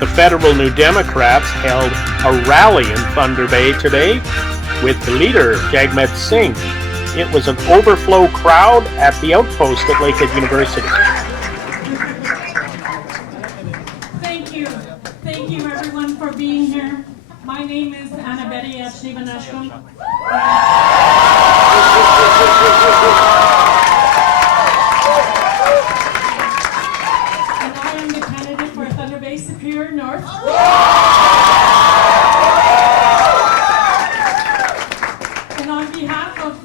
The federal New Democrats held a rally in Thunder Bay today with the leader, Jagmeet Singh. It was an overflow crowd at the outpost at Lakehead University. Thank you everyone for being here. My name is Anna Betty Ashnivanashkum. And I am the candidate for Thunder Bay Superior North. And on behalf of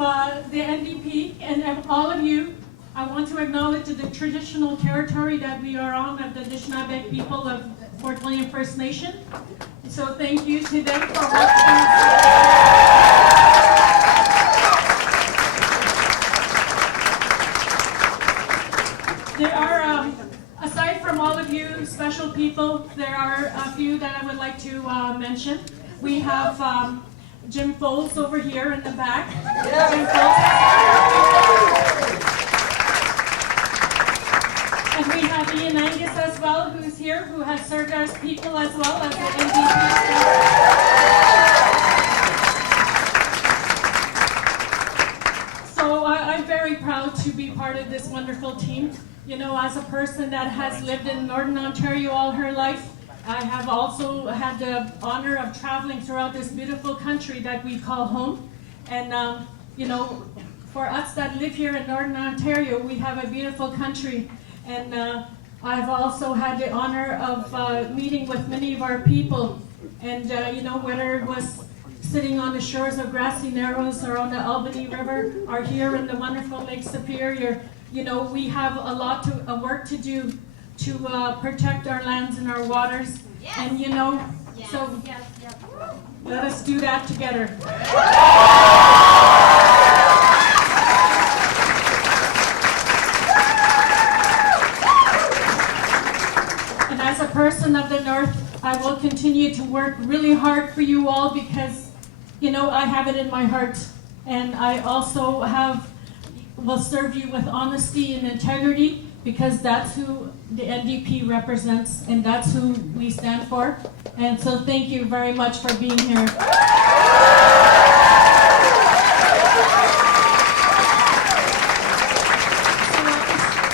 the NDP and all of you, I want to acknowledge the traditional territory that we are on of the Anishinaabe people of Fort William First Nation. So thank you to them for working. There are, aside from all of you special people, there are a few that I would like to mention. We have Jim Foltz over here in the back. Jim Foltz. And we have Ian Angus as well, who's here, who has served as people as well as the NDP. So I'm very proud to be part of this wonderful team. You know, as a person that has lived in Northern Ontario all her life, I have also had the honor of traveling throughout this beautiful country that we call home. And, you know, for us that live here in Northern Ontario, we have a beautiful country. And I've also had the honor of meeting with many of our people. And, you know, whether it was sitting on the shores of Grassy Narrows or on the Albany River or here in the wonderful Lake Superior, you know, we have a lot of work to do to protect our lands and our waters. Yes. And, you know, yes. So yes. Let us do that together. As a person of the North, I will continue to work really hard for you all because, you know, I have it in my heart. And I also will serve you with honesty and integrity because that's who the NDP represents and that's who we stand for. And so thank you very much for being here. So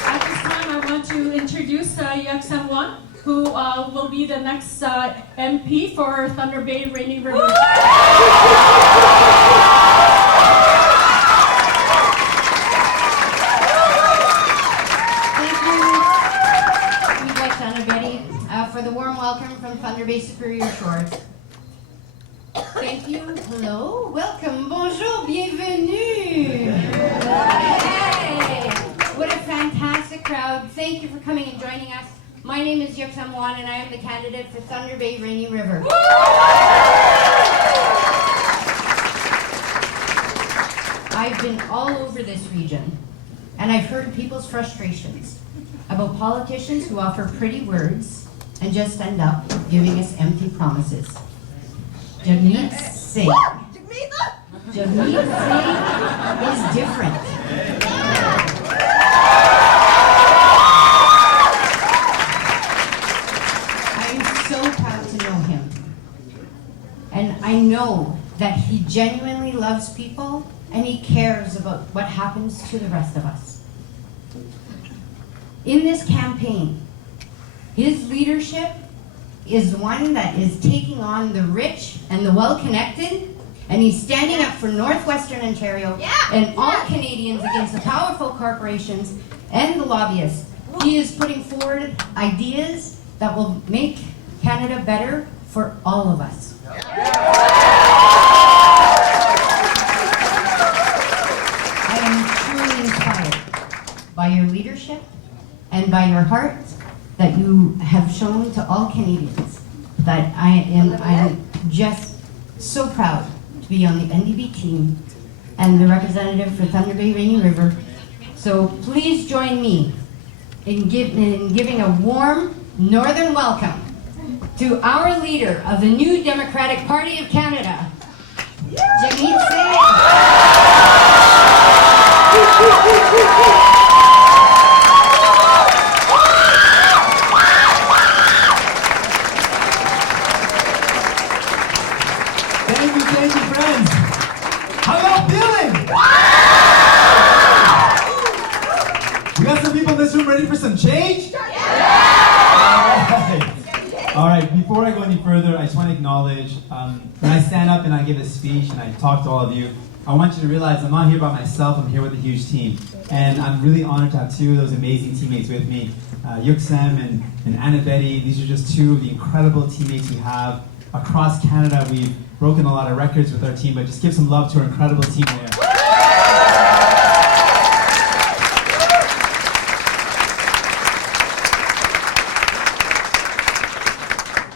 at this time, I want to introduce Yaksamwan, who will be the next MP for Thunder Bay Rainy River. Thank you, Ms. Anna Betty, for the warm welcome from Thunder Bay Superior Shores. Thank you. Hello. Welcome. Bonjour. Bienvenue. Hey. What a fantastic crowd. Thank you for coming and joining us. My name is Yaksamwan and I am the candidate for Thunder Bay Rainy River. I've been all over this region and I've heard people's frustrations about politicians who offer pretty words and just end up giving us empty promises. Jagmeet Singh. Jagmeet Singh is different. And I know that he genuinely loves people and he cares about what happens to the rest of us. In this campaign, his leadership is one that is taking on the rich and the well-connected, and he's standing up for Northwestern Ontario and all Canadians against the powerful corporations and the lobbyists. He is putting forward ideas that will make Canada better for all of us. I am truly inspired by your leadership and by your heart that you have shown to all Canadians. That I'm just so proud to be on the NDP team and the representative for Thunder Bay Rainy River. So please join me in giving a warm northern welcome to our leader of the New Democratic Party of Canada, Jagmeet Singh. All right, before I go any further, I just want to acknowledge, when I stand up and I give a speech and I talk to all of you, I want you to realize I'm not here by myself, I'm here with a huge team. And I'm really honored to have two of those amazing teammates with me, Yuksem and Anna Betty. These are just two of the incredible teammates we have across Canada. We've broken a lot of records with our team, but just give some love to our incredible team there.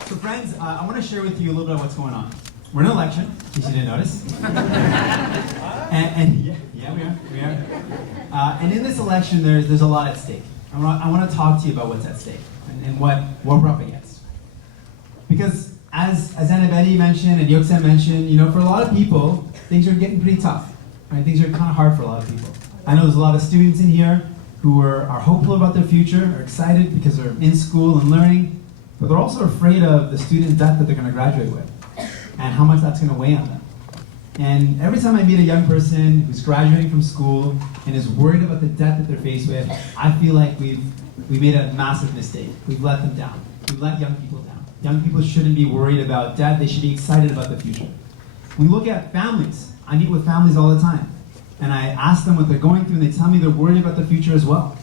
So friends, I want to share with you a little bit of what's going on. We're in an election, in case you didn't notice. and yeah, we are. And in this election, there's a lot at stake. I want to talk to you about what's at stake and what we're up against. Because as Anna Betty mentioned and Yuksem mentioned, for a lot of people, things are getting pretty tough. Right? Things are kind of hard for a lot of people. I know there's a lot of students in here who are hopeful about their future, are excited because they're in school and learning, but they're also afraid of the student debt that they're going to graduate with and how much that's going to weigh on them. And every time I meet a young person who's graduating from school and is worried about the debt that they're faced with, I feel like we made a massive mistake. We've let them down. We've let young people down. Young people shouldn't be worried about debt. They should be excited about the future. We look at families. I meet with families all the time. And I ask them what they're going through, and they tell me they're worried about the future as well.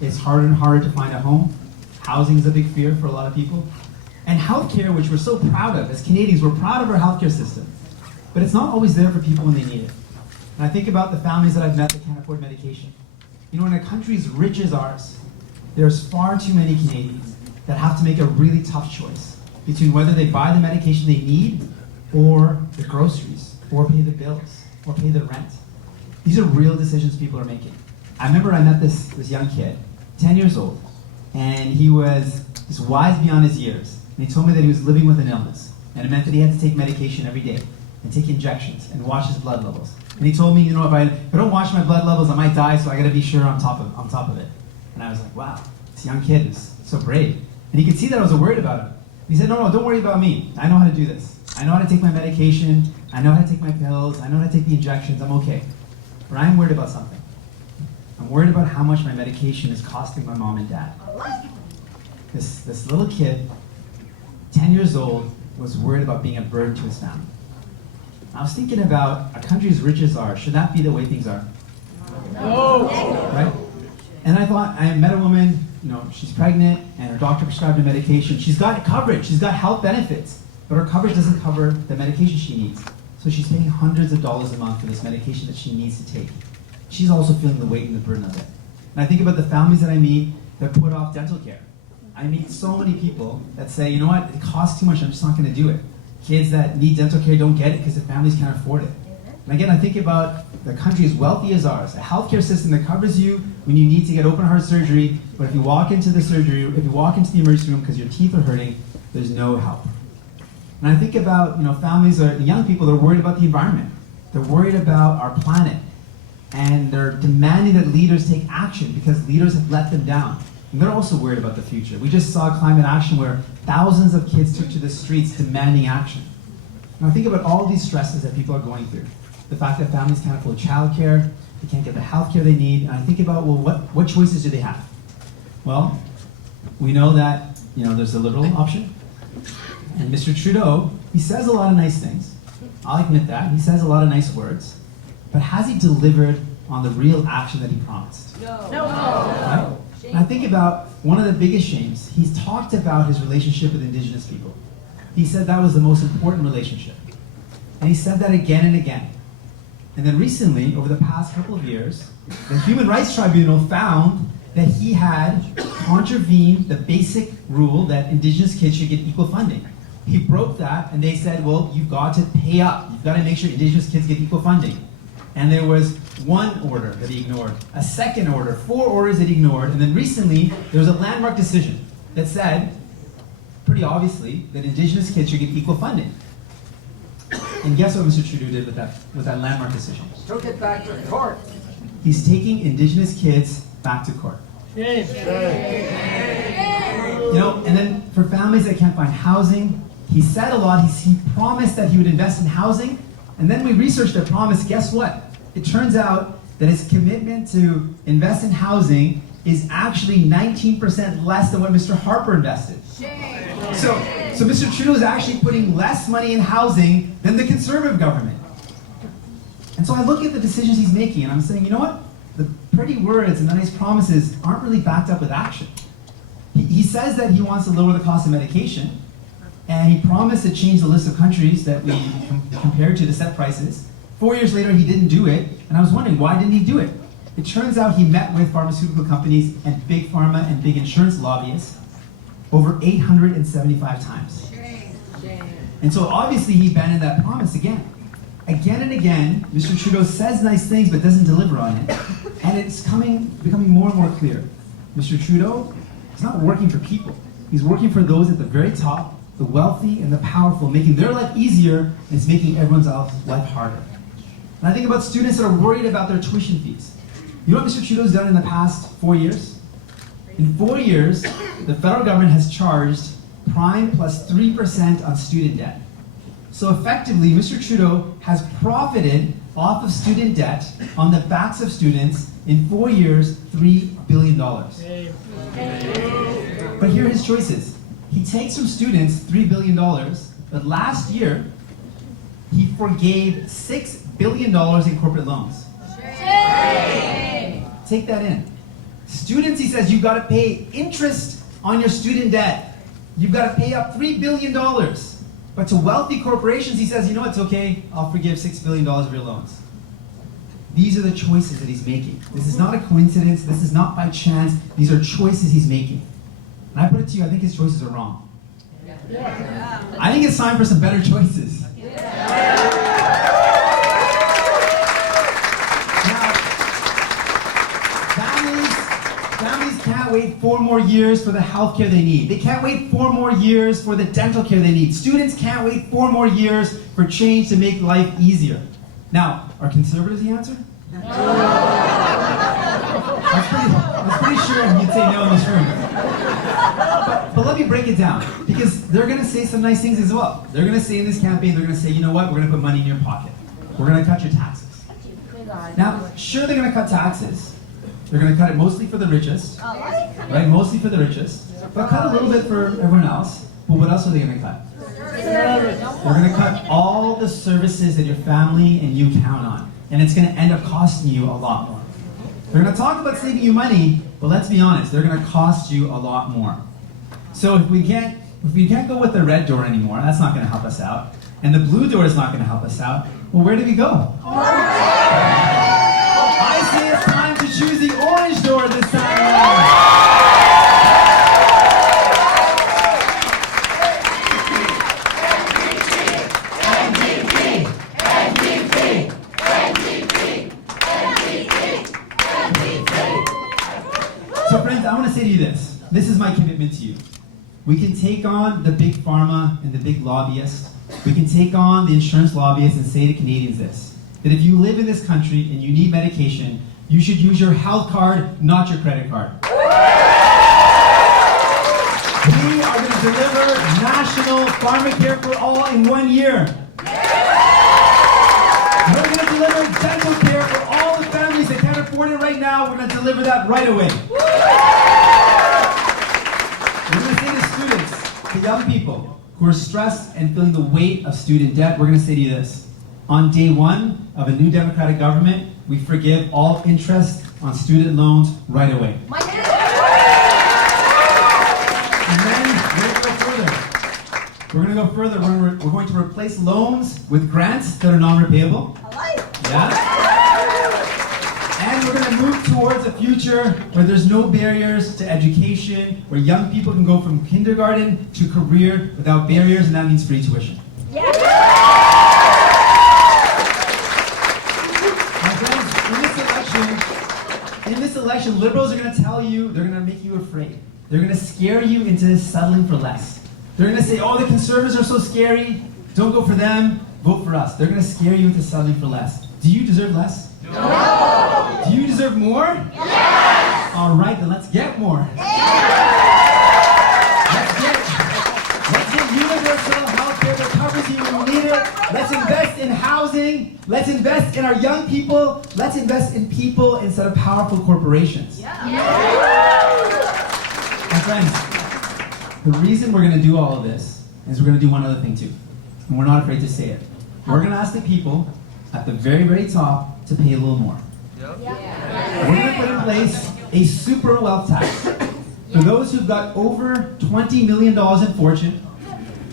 It's harder and harder to find a home. Housing is a big fear for a lot of people. And healthcare, which we're so proud of. As Canadians, we're proud of our healthcare system. But it's not always there for people when they need it. And I think about the families that I've met that can't afford medication. In a country as rich as ours, there's far too many Canadians that have to make a really tough choice between whether they buy the medication they need, or the groceries, or pay the bills, or pay the rent. These are real decisions people are making. I remember I met this young kid, 10 years old, and he was just wise beyond his years. And he told me that he was living with an illness, and it meant that he had to take medication every day, and take injections, and watch his blood levels. And he told me, if I don't watch my blood levels, I might die, so I gotta be sure I'm on top of it. And I was like, wow, this young kid is so brave. And he could see that I was worried about him. He said, no, don't worry about me. I know how to do this. I know how to take my medication, I know how to take my pills, I know how to take the injections, I'm okay. But I'm worried about something. I'm worried about how much my medication is costing my mom and dad. This little kid, 10 years old, was worried about being a burden to his family. I was thinking about a country as rich as ours. Should that be the way things are? No. Right? And I thought, I met a woman, she's pregnant, and her doctor prescribed her medication. She's got coverage, she's got health benefits, but her coverage doesn't cover the medication she needs. So she's paying hundreds of dollars a month for this medication that she needs to take. She's also feeling the weight and the burden of it. And I think about the families that I meet that put off dental care. I meet so many people that say, it costs too much, I'm just not going to do it. Kids that need dental care don't get it because their families can't afford it. And again, I think about the country as wealthy as ours, a healthcare system that covers you when you need to get open heart surgery, but if you walk into the surgery, if you walk into the emergency room because your teeth are hurting, there's no help. And I think about, families, the young people, they're worried about the environment. They're worried about our planet. And they're demanding that leaders take action because leaders have let them down. And they're also worried about the future. We just saw climate action where thousands of kids took to the streets demanding action. And I think about all these stresses that people are going through. The fact that families can't afford childcare, they can't get the health care they need. And I think about, what choices do they have? Well, we know that, there's the liberal option. And Mr. Trudeau, he says a lot of nice things. I'll admit that. He says a lot of nice words. But has he delivered on the real action that he promised? No. Right? And I think about one of the biggest shames. He's talked about his relationship with Indigenous people. He said that was the most important relationship. And he said that again and again. And then recently, over the past couple of years, the Human Rights Tribunal found that he had contravened the basic rule that Indigenous kids should get equal funding. He broke that, and they said, well, you've got to pay up. You've got to make sure Indigenous kids get equal funding. And there was one order that he ignored, a second order, 4 orders that he ignored, and then recently there was a landmark decision that said, pretty obviously, that Indigenous kids should get equal funding. And guess what Mr. Trudeau did with that landmark decision? Took it back to court. He's taking Indigenous kids back to court. Shame. And then for families that can't find housing, he said a lot. He promised that he would invest in housing, and then we researched that promise. Guess what? It turns out that his commitment to invest in housing is actually 19% less than what Mr. Harper invested. Shame. So So Mr. Trudeau is actually putting less money in housing than the Conservative government. And so I look at the decisions he's making and I'm saying, you know what? The pretty words and the nice promises aren't really backed up with action. He says that he wants to lower the cost of medication, and he promised to change the list of countries that we compared to set prices. 4 years later, he didn't do it, and I was wondering, why didn't he do it? It turns out he met with pharmaceutical companies and big pharma and big insurance lobbyists over 875 times. And so obviously he abandoned that promise again. Again and again, Mr. Trudeau says nice things but doesn't deliver on it. And it's becoming more and more clear. Mr. Trudeau is not working for people. He's working for those at the very top, the wealthy and the powerful, making their life easier, and it's making everyone's life harder. And I think about students that are worried about their tuition fees. You know what Mr. Trudeau's done in the past 4 years? In 4 years, the federal government has charged prime plus 3% on student debt. So effectively, Mr. Trudeau has profited off of student debt on the backs of students in 4 years, $3 billion. But here are his choices. He takes from students $3 billion, but last year, he forgave $6 billion in corporate loans. Take that in. Students, he says, you've got to pay interest on your student debt. You've got to pay up $3 billion. But to wealthy corporations, he says, you know, it's okay, I'll forgive $6 billion of your loans. These are the choices that he's making. This is not a coincidence. This is not by chance. These are choices he's making. And I put it to you, I think his choices are wrong. I think it's time for some better choices. Now, families can't wait 4 more years for the health care they need. They can't wait 4 more years for the dental care they need. Students can't wait 4 more years for change to make life easier. Now, are conservatives the answer? No. I was pretty sure you'd say no in this room. But let me break it down, because they're going to say some nice things as well. They're going to say in this campaign, they're going to say, you know what, we're going to put money in your pocket. We're going to cut your taxes. Now, sure, they're going to cut taxes. They're going to cut it mostly for the richest, right? Mostly for the richest. But cut a little bit for everyone else. But what else are they going to cut? They're going to cut all the services that your family and you count on. And it's going to end up costing you a lot more. They're going to talk about saving you money, but let's be honest, they're going to cost you a lot more. So if we can't go with the red door anymore, that's not going to help us out. And the blue door is not going to help us out. Well, where do we go? I say it's time to choose the orange door this time around. So friends, I want to say to you this. This is my commitment to you. We can take on the big pharma and the big lobbyists. We can take on the insurance lobbyists and say to Canadians this, that if you live in this country and you need medication, you should use your health card, not your credit card. We are going to deliver national pharmacare for all in 1 year. We're going to deliver dental care for all the families that can't afford it right now. We're going to deliver that right away. We're going to say to students, to young people who are stressed and feeling the weight of student debt, we're going to say to you this. On day 1 of a new Democratic government, we forgive all interest on student loans right away. And then we're going to go further. We're going to go further. We're going to replace loans with grants that are non-repayable. Yeah. And we're going to move towards a future where there's no barriers to education, where young people can go from kindergarten to career without barriers, and that means free tuition. My friends, in this election, liberals are going to tell you, they're going to make you afraid. They're going to scare you into settling for less. They're going to say, oh, the conservatives are so scary, don't go for them, vote for us. They're going to scare you into settling for less. Do you deserve less? No. Do you deserve more? Yes. All right, then let's get more. Let's get universal health care that covers you when you need it. Let's invest in housing. Let's invest in our young people. Let's invest in people instead of powerful corporations. My friends, the reason we're going to do all of this is we're going to do one other thing too. And we're not afraid to say it. We're going to ask the people at the very, very top to pay a little more. We're going to put in place a super wealth tax. For those who've got over $20 million in fortune,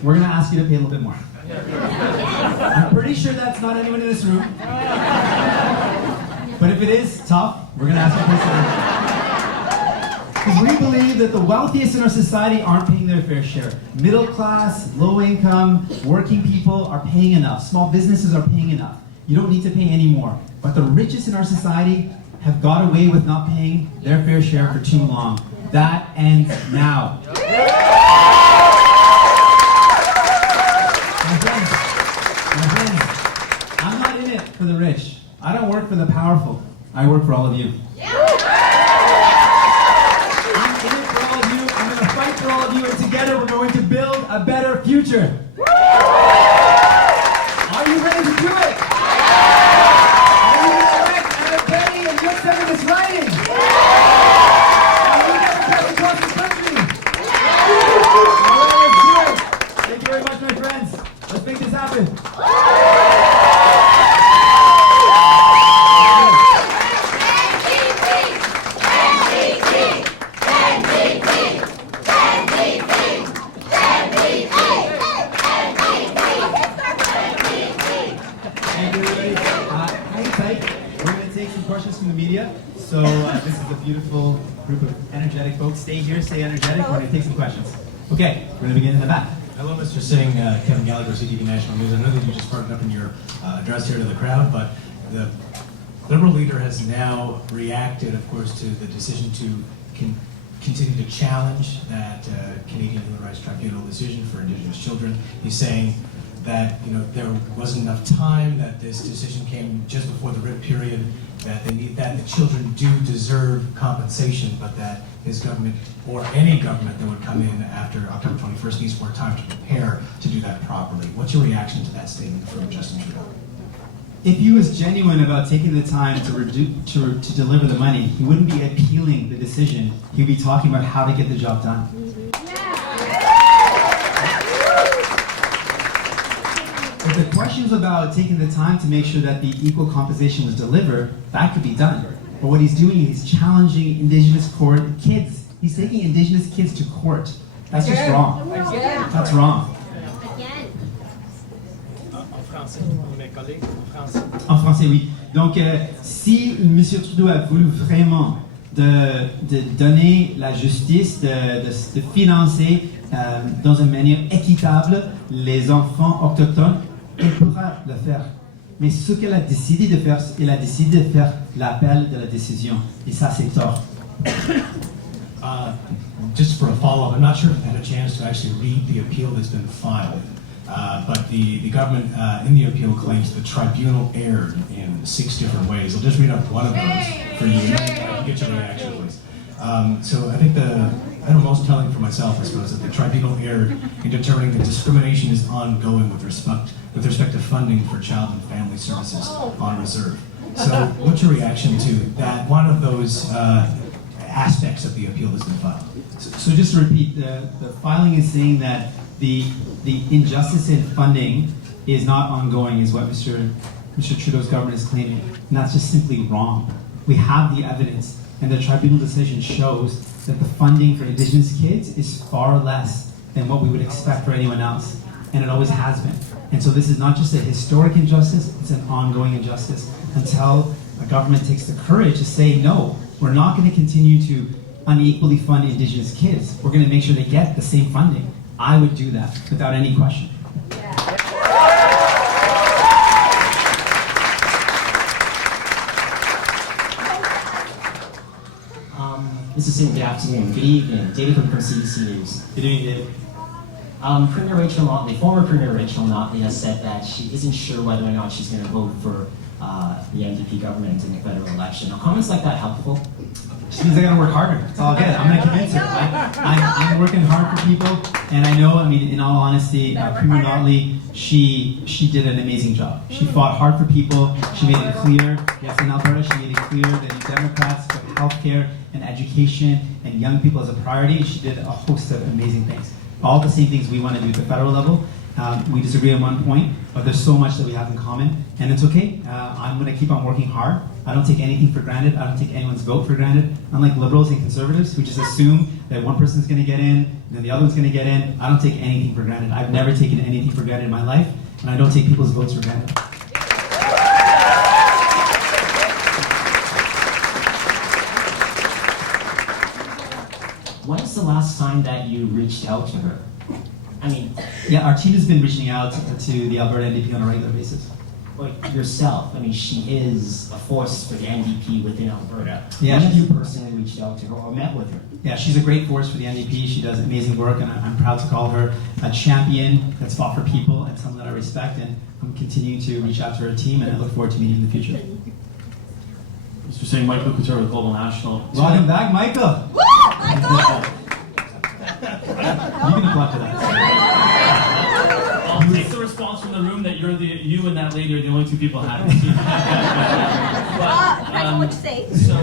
we're going to ask you to pay a little bit more. I'm pretty sure that's not anyone in this room. But if it is tough, we're going to ask you to pay something. Because we believe that the wealthiest in our society aren't paying their fair share. Middle class, low income, working people are paying enough. Small businesses are paying enough. You don't need to pay any more. But the richest in our society have got away with not paying their fair share for too long. That ends now. My friends, I'm not in it for the rich. I don't work for the powerful. I work for all of you. I'm in it for all of you. I'm going to fight for all of you, and together we're going to build a better future. Are you ready to do it? Are you going to elect Anna Betty and get some of this writing? Are you going to travel across the country? All right, let's do it. Thank you very much, my friends. Let's make this happen. So this is a beautiful group of energetic folks. Stay here, stay energetic. We're going to take some questions. Okay, we're going to begin in the back. Hello, Mr. Singh. Kevin Gallagher, CTV National News. I know that you just brought it up in your address here to the crowd, but the Liberal leader has now reacted, of course, to the decision to continue to challenge that Canadian Human Rights Tribunal decision for Indigenous children. He's saying that there wasn't enough time, that this decision came just before the writ period, that the children do deserve compensation, but that his government, or any government that would come in after October 21st, needs more time to prepare to do that properly. What's your reaction to that statement from Justin Trudeau? If he was genuine about taking the time to deliver the money, he wouldn't be appealing the decision. He'd be talking about how to get the job done. If the question's about taking the time to make sure that the equal compensation was delivered, that could be done. But what he's doing is he's challenging Indigenous kids. He's taking Indigenous kids to court. That's just wrong. That's wrong. En français, oui. Donc, si M. Trudeau a voulu vraiment de donner la justice, de financer dans une manière équitable les enfants autochtones, elle pourra le faire. Mais ce qu'elle a décidé de faire, elle a décidé de faire l'appel de la décision. Et ça, c'est tort. Just for a follow-up, I'm not sure if I've had a chance to actually read the appeal that's been filed. But the government in the appeal claims the tribunal erred in 6 different ways. I'll just read out one of those for you and get your reaction, please. So I think most telling for myself, I suppose, that the tribunal erred in determining that discrimination is ongoing with respect to funding for child and family services on reserve. So what's your reaction to that, one of those aspects of the appeal that's been filed? So just to repeat, the filing is saying that the injustice in funding is not ongoing, is what Mr. Trudeau's government is claiming. And that's just simply wrong. We have the evidence, and the tribunal decision shows that the funding for Indigenous kids is far less than what we would expect for anyone else. And it always has been. And so this is not just a historic injustice, it's an ongoing injustice until a government takes the courage to say, no, we're not going to continue to unequally fund Indigenous kids. We're going to make sure they get the same funding. I would do that without any question. Mr. Singh, good afternoon. Good evening. David from CBC News. Good evening, David. Premier Rachel Notley, former Premier Rachel Notley has said that she isn't sure whether or not she's going to vote for the NDP government in the federal election. Are comments like that helpful? Just means I gotta work harder. It's all good. I'm gonna convince her. I'm working hard for people, and I know, in all honesty, Premier Notley, she did an amazing job. She fought hard for people. She made it clear, yes, in Alberta, she made it clear that Democrats put healthcare and education and young people as a priority. She did a host of amazing things. all the same things we want to do at the federal level. We disagree on one point, but there's so much that we have in common, and it's okay. I'm going to keep on working hard. I don't take anything for granted. I don't take anyone's vote for granted. Unlike liberals and conservatives, who just assume that one person's going to get in, and then the other one's going to get in, I don't take anything for granted. I've never taken anything for granted in my life, and I don't take people's votes for granted. When is the last time that you reached out to her? I mean, Yeah, our team has been reaching out to the Alberta NDP on a regular basis. like yourself, I mean, she is a force for the NDP within Alberta. Yeah, When have she's- you personally reached out to her or met with her? Yeah, she's a great force for the NDP. She does amazing work, and I'm proud to call her a champion that's fought for people and someone that I respect. And I'm continuing to reach out to her team, and I look forward to meeting in the future. Mr. Singh, Michael Couture with Global National. Welcome back, Michael. You can apply to that. I'll take the response from the room that you and that lady are the only two people happy. I know what to say. So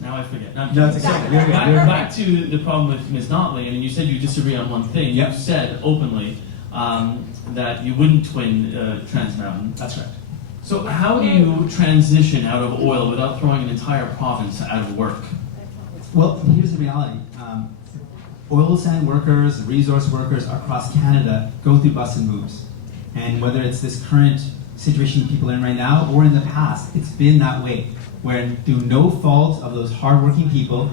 now I forget. No, I'm No, it's kidding. okay. You're good. You're good. Back to the problem with Ms. Notley. I mean, you said you disagree on one thing. Yep. You said openly that you wouldn't twin Trans Mountain. That's right. So how do you transition out of oil without throwing an entire province out of work? Well, here's the reality. Oil sand workers, resource workers across Canada go through bust and moves. And whether it's this current situation people are in right now or in the past, it's been that way. Where through no fault of those hardworking people,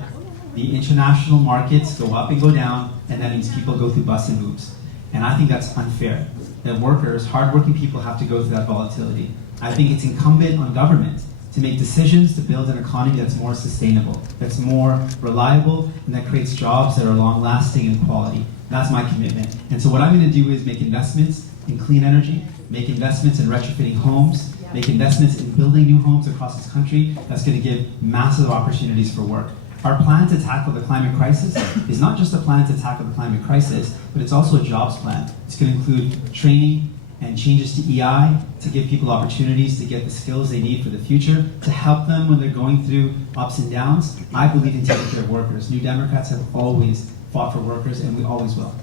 the international markets go up and go down, and that means people go through bust and moves. And I think that's unfair. That workers, hardworking people have to go through that volatility. I think it's incumbent on government to make decisions to build an economy that's more sustainable, that's more reliable, and that creates jobs that are long-lasting and quality. That's my commitment. And so what I'm going to do is make investments in clean energy, make investments in retrofitting homes, make investments in building new homes across this country. That's going to give massive opportunities for work. Our plan to tackle the climate crisis is not just a plan to tackle the climate crisis, but it's also a jobs plan. It's going to include training and changes to EI to give people opportunities to get the skills they need for the future, to help them when they're going through ups and downs. I believe in taking care of workers. New Democrats have always fought for workers, and we always will.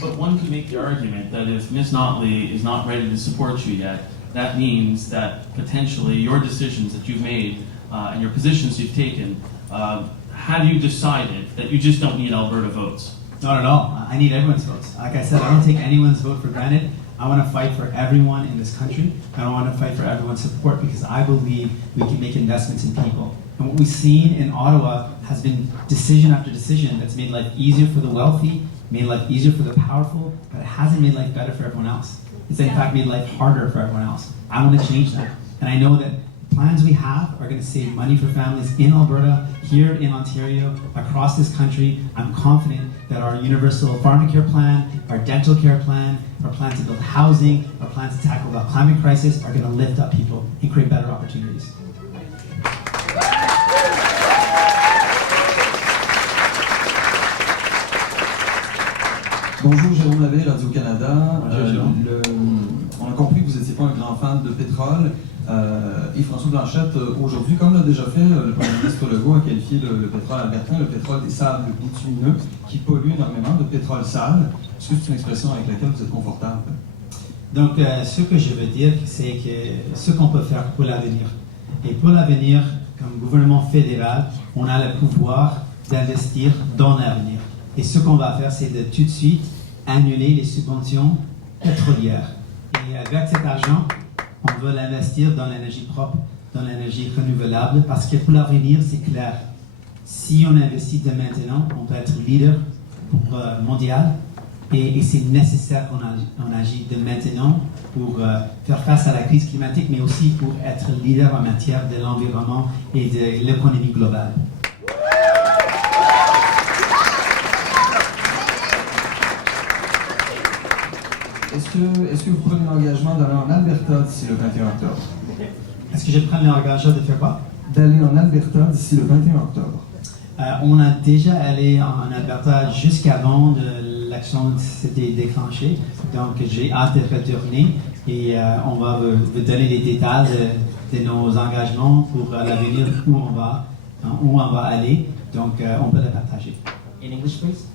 But one can make the argument that if Ms. Notley is not ready to support you yet, that means that potentially your decisions that you've made and your positions you've taken, have you decided that you just don't need Alberta votes? Not at all. I need everyone's votes. Like I said, I don't take anyone's vote for granted. I want to fight for everyone in this country. I don't want to fight for everyone's support because I believe we can make investments in people. And what we've seen in Ottawa has been decision after decision that's made life easier for the wealthy, made life easier for the powerful, but it hasn't made life better for everyone else. It's in fact made life harder for everyone else. I want to change that. And I know that the plans we have are going to save money for families in Alberta, here in Ontario, across this country. I'm confident that our universal pharmacare plan, our dental care plan, our plan to build housing, our plan to tackle the climate crisis are going to lift up people and create better opportunities. Bonjour, Jérôme Lavé, Radio-Canada. On a compris que vous n'étiez pas un grand fan de pétrole. Et François Blanchette, aujourd'hui, comme l'a déjà fait le Premier ministre Legault, a qualifié le pétrole albertain, le pétrole des sables bitumineux, qui pollue énormément, de pétrole sale. Est-ce que c'est une expression avec laquelle vous êtes confortable? Donc, ce que je veux dire, c'est que ce qu'on peut faire pour l'avenir. Et pour l'avenir, comme gouvernement fédéral, on a le pouvoir d'investir dans l'avenir. Et ce qu'on va faire, c'est de tout de suite annuler les subventions pétrolières. Et avec cet argent, on veut l'investir dans l'énergie propre, dans l'énergie renouvelable, parce que pour l'avenir, c'est clair. Si on investit dès maintenant, on peut être leader mondial. Et c'est nécessaire qu'on agisse dès maintenant pour faire face à la crise climatique, mais aussi pour être leader en matière de l'environnement et de l'économie globale. Est-ce que vous prenez l'engagement d'aller en Alberta d'ici le 21 octobre? Est-ce que je prends l'engagement de faire quoi? D'aller en Alberta d'ici le 21 octobre. On a déjà allé en Alberta jusqu'avant l'action s'était déclenchée. Donc j'ai hâte de retourner et on va vous donner les détails de nos engagements pour l'avenir, où on va aller. Donc, on peut le partager. In English, please.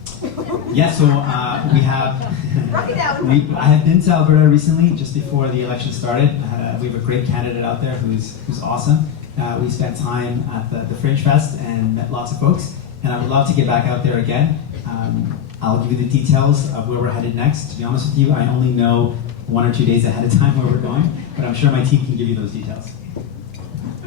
Yeah, so we have, I have been to Alberta recently, just before the election started. We have a great candidate out there who's awesome. We spent time at the Fringe Fest and met lots of folks, and I would love to get back out there again. I'll give you the details of where we're headed next. To be honest with you, I only know 1 or 2 days ahead of time where we're going, but I'm sure my team can give you those details.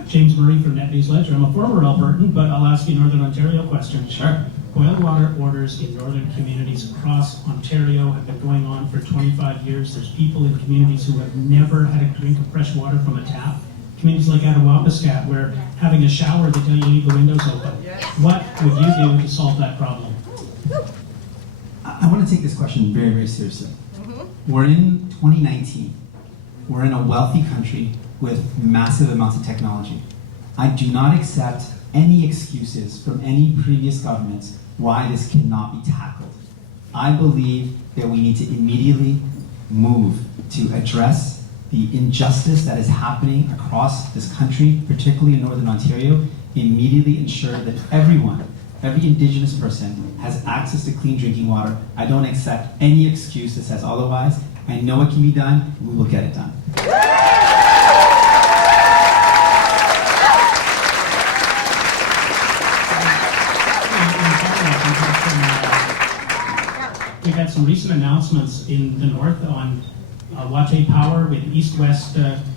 James Murray from Net News Ledger. I'm a former Albertan, but I'll ask you a Northern Ontario question. Sure. Boil water orders in northern communities across Ontario have been going on for 25 years. There's people in communities who have never had a drink of fresh water from a tap. Communities like Attawapiskat, where having a shower, they tell you leave the windows open. What would you do to solve that problem? I want to take this question very, very seriously. We're in 2019. We're in a wealthy country with massive amounts of technology. I do not accept any excuses from any previous governments why this cannot be tackled. I believe that we need to immediately move to address the injustice that is happening across this country, particularly in Northern Ontario, immediately ensure that everyone, every Indigenous person has access to clean drinking water. I don't accept any excuse that says otherwise. I know it can be done, we will get it done. We've had some recent announcements in the north on Wate Power with east-west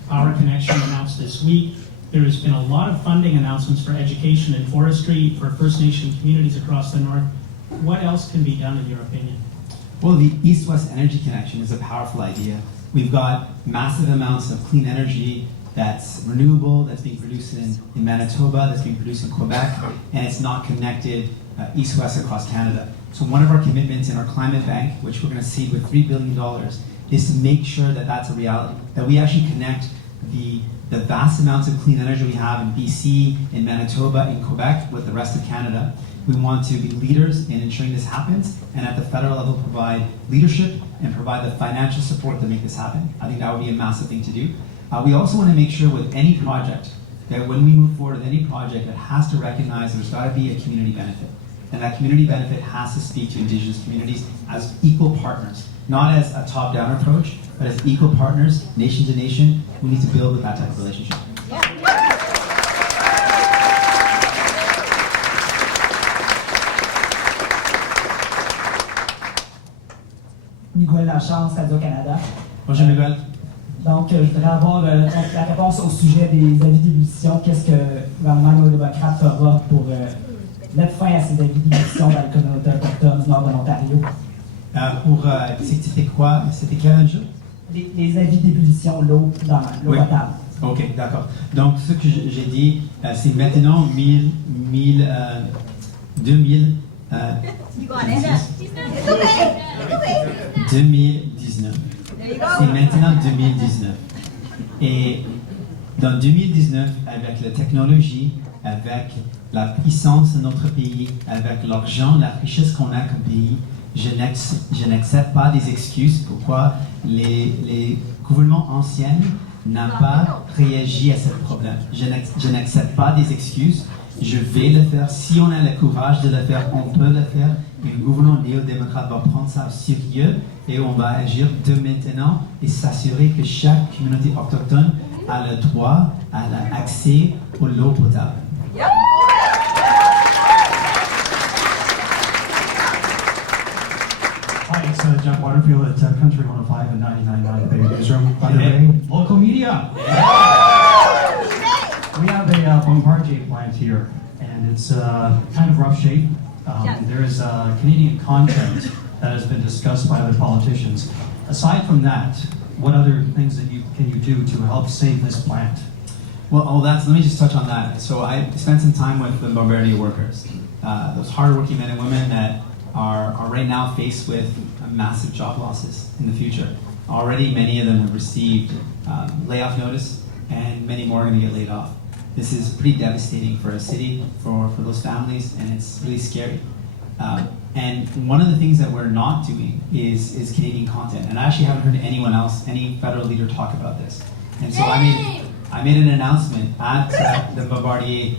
power connection announced this week. There has been a lot of funding announcements for education and forestry for First Nation communities across the north. What else can be done in your opinion? Well, the east-west energy connection is a powerful idea. We've got massive amounts of clean energy that's renewable, that's being produced in Manitoba, that's being produced in Quebec, and it's not connected east-west across Canada. So one of our commitments in our climate bank, which we're going to seed with $3 billion, is to make sure that that's a reality, that we actually connect the vast amounts of clean energy we have in BC, in Manitoba, in Quebec, with the rest of Canada. We want to be leaders in ensuring this happens, and at the federal level provide leadership and provide the financial support to make this happen. I think that would be a massive thing to do. We also want to make sure with any project, that when we move forward with any project, it has to recognize there's got to be a community benefit. And that community benefit has to speak to Indigenous communities as equal partners, not as a top-down approach, but as equal partners, nation to nation. We need to build with that type of relationship. Miguel Lachance, Radio-Canada. Bonjour Miguel. Donc, je voudrais avoir la réponse au sujet des avis d'ébullition. Qu'est-ce que le gouvernement néo-démocrate fera pour mettre fin à ces avis d'ébullition dans les communautés autochtones du nord de l'Ontario? C'était quoi? C'était quel jeu? Les avis d'ébullition, l'eau dans l'eau potable. Ok, d'accord. Donc, ce que j'ai dit, c'est maintenant 2019. C'est maintenant 2019. Et dans 2019, avec la technologie, avec la puissance de notre pays, avec l'argent, la richesse qu'on a comme pays, je n'accepte pas des excuses pourquoi les gouvernements anciens n'ont pas réagi à ce problème. Je n'accepte pas des excuses. Je vais le faire. Si on a le courage de le faire, on peut le faire. Et le gouvernement néo-démocrate va prendre ça au sérieux et on va agir de maintenant et s'assurer que chaque communauté autochtone a le droit à l'accès à l'eau potable. Hi, it's Jeff Waterfield at Country 105 and 99.9 Bay Newsroom. By the way, local media. We have a Bombardier plant here, and it's kind of rough shape. There is Canadian content that has been discussed by other politicians. Aside from that, what other things can you do to help save this plant? Well, let me just touch on that. So I spent some time with the Bombardier workers, those hardworking men and women that are right now faced with massive job losses in the future. Already, many of them have received layoff notice, and many more are going to get laid off. This is pretty devastating for a city, for those families, and it's really scary. And one of the things that we're not doing is Canadian content. And I actually haven't heard anyone else, any federal leader talk about this. And so I I made an announcement at the Bombardier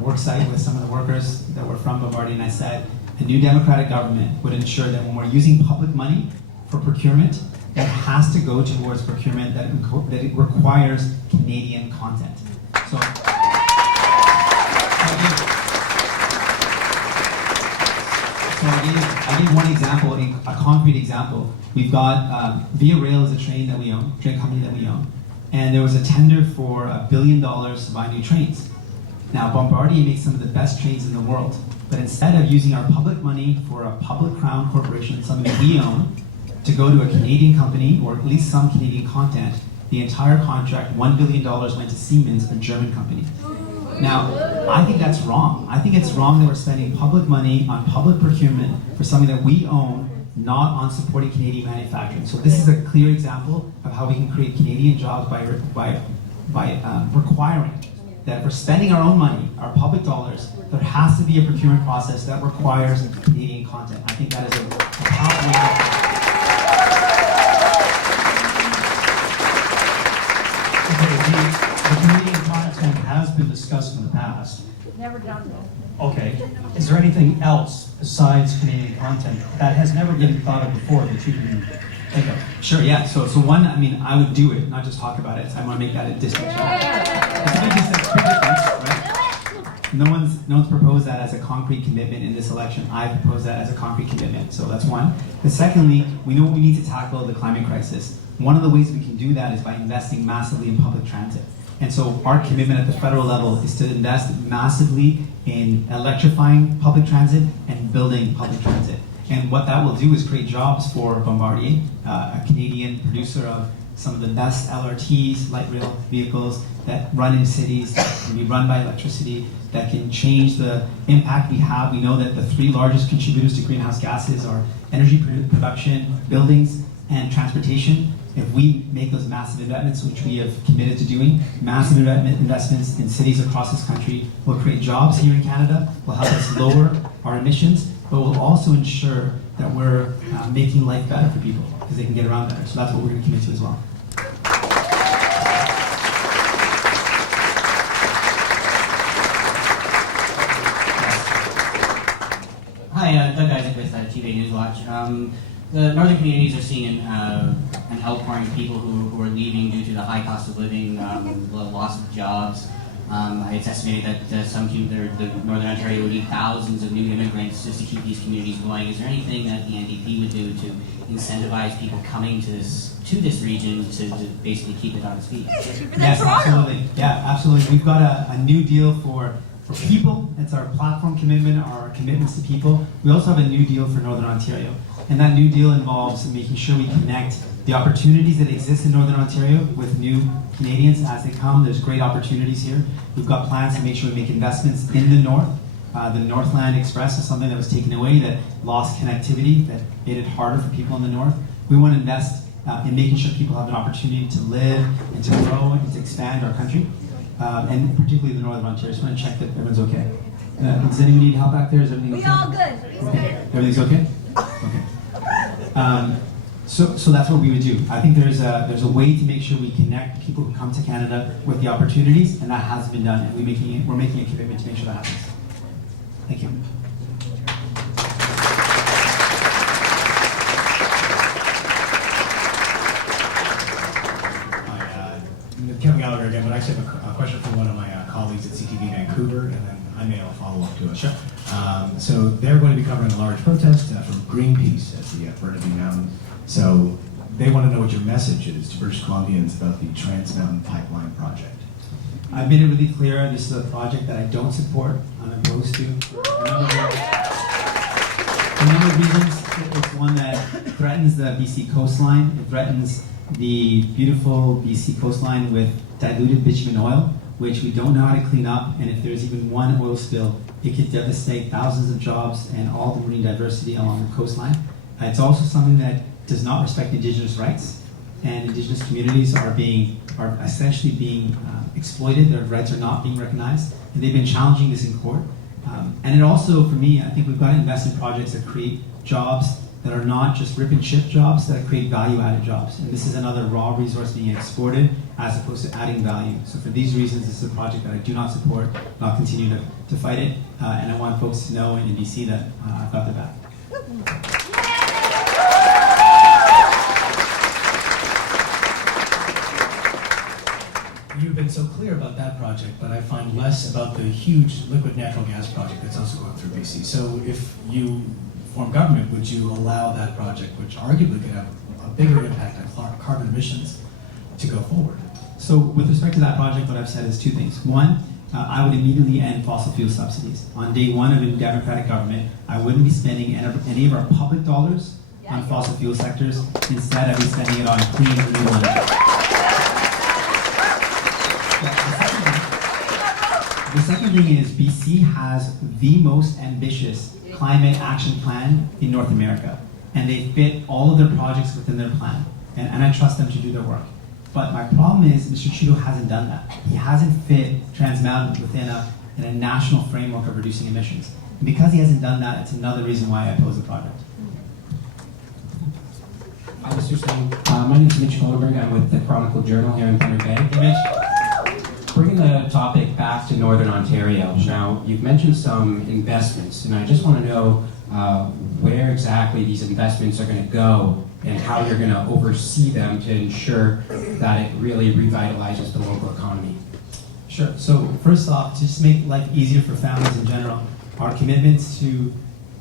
work site with some of the workers that were from Bombardier, and I said a new democratic government would ensure that when we're using public money for procurement, it has to go towards procurement that it requires Canadian content. So I gave one example, a concrete example. We've got Via Rail is a train company that we own, and there was a tender for $1 billion to buy new trains. Now, Bombardier makes some of the best trains in the world, but instead of using our public money for a public crown corporation, something that we own, to go to a Canadian company, or at least some Canadian content, the entire contract, $1 billion, went to Siemens, a German company. Now, I think that's wrong. I think it's wrong that we're spending public money on public procurement for something that we own, not on supporting Canadian manufacturing. So this is a clear example of how we can create Canadian jobs by requiring that if we're spending our own money, our public dollars, there has to be a procurement process that requires Canadian content. I think that is a powerful way. The Canadian content has been discussed in the past. Never done that. Okay. Is there anything else besides Canadian content that has never been thought of before that you can think of? Sure, yeah. So one, I mean, I would do it, not just talk about it. So I want to make that a distinction. It's a big difference, right? No one's proposed that as a concrete commitment in this election. I proposed that as a concrete commitment. So that's one. But secondly, we know we need to tackle the climate crisis. One of the ways we can do that is by investing massively in public transit. And so our commitment at the federal level is to invest massively in electrifying public transit and building public transit. And what that will do is create jobs for Bombardier, a Canadian producer of some of the best LRTs, light rail vehicles that run in cities, that can be run by electricity, that can change the impact we have. We know that the three largest contributors to greenhouse gases are energy production, buildings, and transportation. If we make those massive investments, which we have committed to doing, massive investments in cities across this country will create jobs here in Canada, will help us lower our emissions, but will also ensure that we're making life better for people because they can get around better. So that's what we're going to commit to as well. Hi, Doug Isaac with TV News Watch. The northern communities are seeing an outpouring of people who are leaving due to the high cost of living, the loss of jobs. It's estimated that the Northern Ontario would need thousands of new immigrants just to keep these communities going. Is there anything that the NDP would do to incentivize people coming to this region to basically keep it on its feet? Yes, absolutely. Yeah, absolutely. We've got a new deal for people. It's our platform commitment, our commitments to people. We also have a new deal for Northern Ontario. And that new deal involves making sure we connect the opportunities that exist in Northern Ontario with new Canadians as they come. There's great opportunities here. We've got plans to make sure we make investments in the north. The Northland Express is something that was taken away that lost connectivity, that made it harder for people in the north. We want to invest in making sure people have an opportunity to live and to grow and to expand our country, and particularly the Northern Ontario. So I want to check that everyone's okay. Does anyone need help back there? Is everything okay? We all good. Okay. Everything's okay? Okay. So that's what we would do. I think there's a way to make sure we connect people who come to Canada with the opportunities, and that has been done, and we're making a commitment to make sure that happens. Thank you. Kevin Gallagher again, but I actually have a question for one of my colleagues at CTV Vancouver, and then I may have a follow-up to it. Sure. So they're going to be covering a large protest from Greenpeace at the Burnaby Mountain. So they want to know what your message is to British Columbians about the Trans Mountain Pipeline project. I've made it really clear this is a project that I don't support, I'm opposed to. For a number of reasons. It's one that threatens the BC coastline. It threatens the beautiful BC coastline with diluted bitumen oil, which we don't know how to clean up, and if there's even one oil spill, it could devastate thousands of jobs and all the marine diversity along the coastline. It's also something that does not respect Indigenous rights, and Indigenous communities are essentially being exploited. Their rights are not being recognized, and they've been challenging this in court. And it also, for me, I think we've got to invest in projects that create jobs that are not just rip and ship jobs, that create value-added jobs. And this is another raw resource being exported as opposed to adding value. So for these reasons, this is a project that I do not support, and I'll continue to fight it, and I want folks to know in BC that I've got their back. You've been so clear about that project, but I find less about the huge liquid natural gas project that's also going through BC. So if you form government, would you allow that project, which arguably could have a bigger impact on carbon emissions, to go forward? So with respect to that project, what I've said is two things. One, I would immediately end fossil fuel subsidies. On day one of a democratic government, I wouldn't be spending any of our public dollars on fossil fuel sectors. Instead, I'd be spending it on clean, renewable energy. The second thing is BC has the most ambitious climate action plan in North America, and they fit all of their projects within their plan, and I trust them to do their work. But my problem is Mr. Trudeau hasn't done that. He hasn't fit Trans Mountain within a national framework of reducing emissions. And because he hasn't done that, it's another reason why I oppose the project. Hi, Mr. Singh. My name is Mitch Goldberg. I'm with the Chronicle Journal here in Thunder Bay. Hey, Mitch. Bringing the topic back to Northern Ontario. Now, you've mentioned some investments, and I just want to know where exactly these investments are going to go and how you're going to oversee them to ensure that it really revitalizes the local economy. Sure. So first off, to just make life easier for families in general, our commitments to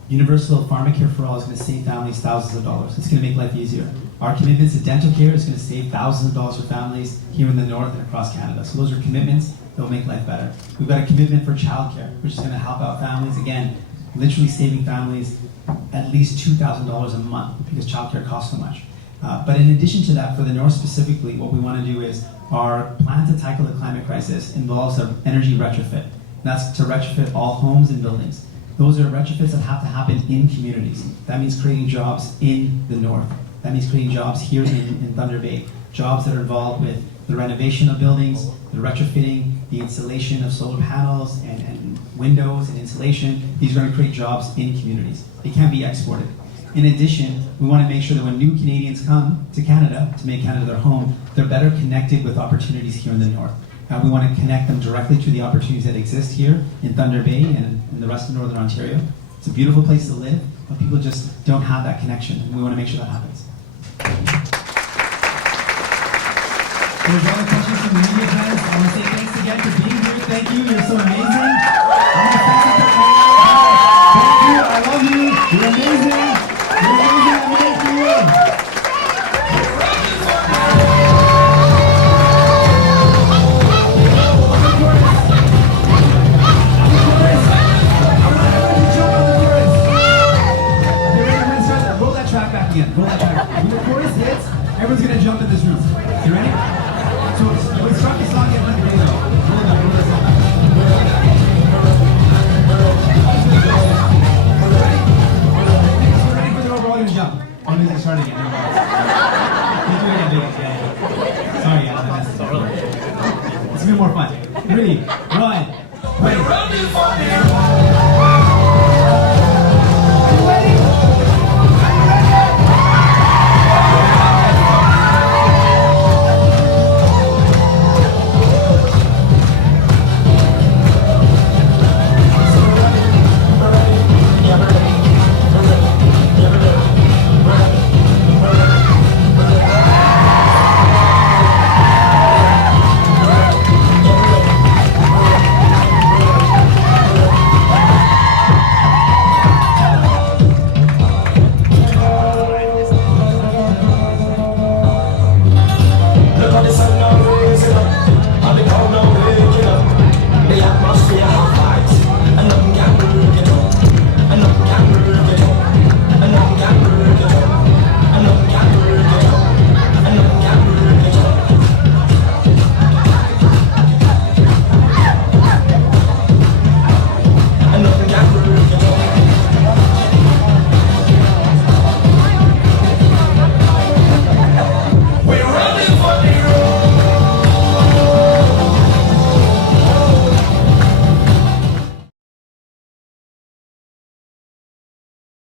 universal pharmacare for all is going to save families thousands of dollars. It's going to make life easier. Our commitments to dental care is going to save thousands of dollars for families here in the north and across Canada. So those are commitments that will make life better. We've got a commitment for childcare, which is going to help out families. Again, literally saving families at least $2,000 a month because childcare costs so much. But in addition to that, for the north specifically, what we want to do is our plan to tackle the climate crisis involves an energy retrofit. That's to retrofit all homes and buildings. Those are retrofits that have to happen in communities. That means creating jobs in the north. That means creating jobs here in Thunder Bay, jobs that are involved with the renovation of buildings, the retrofitting, the installation of solar panels and windows and insulation. These are going to create jobs in communities. They can't be exported. In addition, we want to make sure that when new Canadians come to Canada to make Canada their home, they're better connected with opportunities here in the north. We want to connect them directly to the opportunities that exist here in Thunder Bay and in the rest of Northern Ontario. It's a beautiful place to live, but people just don't have that connection, and we want to make sure that happens. There's other questions from the media friends. I want to say thanks again for being here. Thank you. You're so amazing.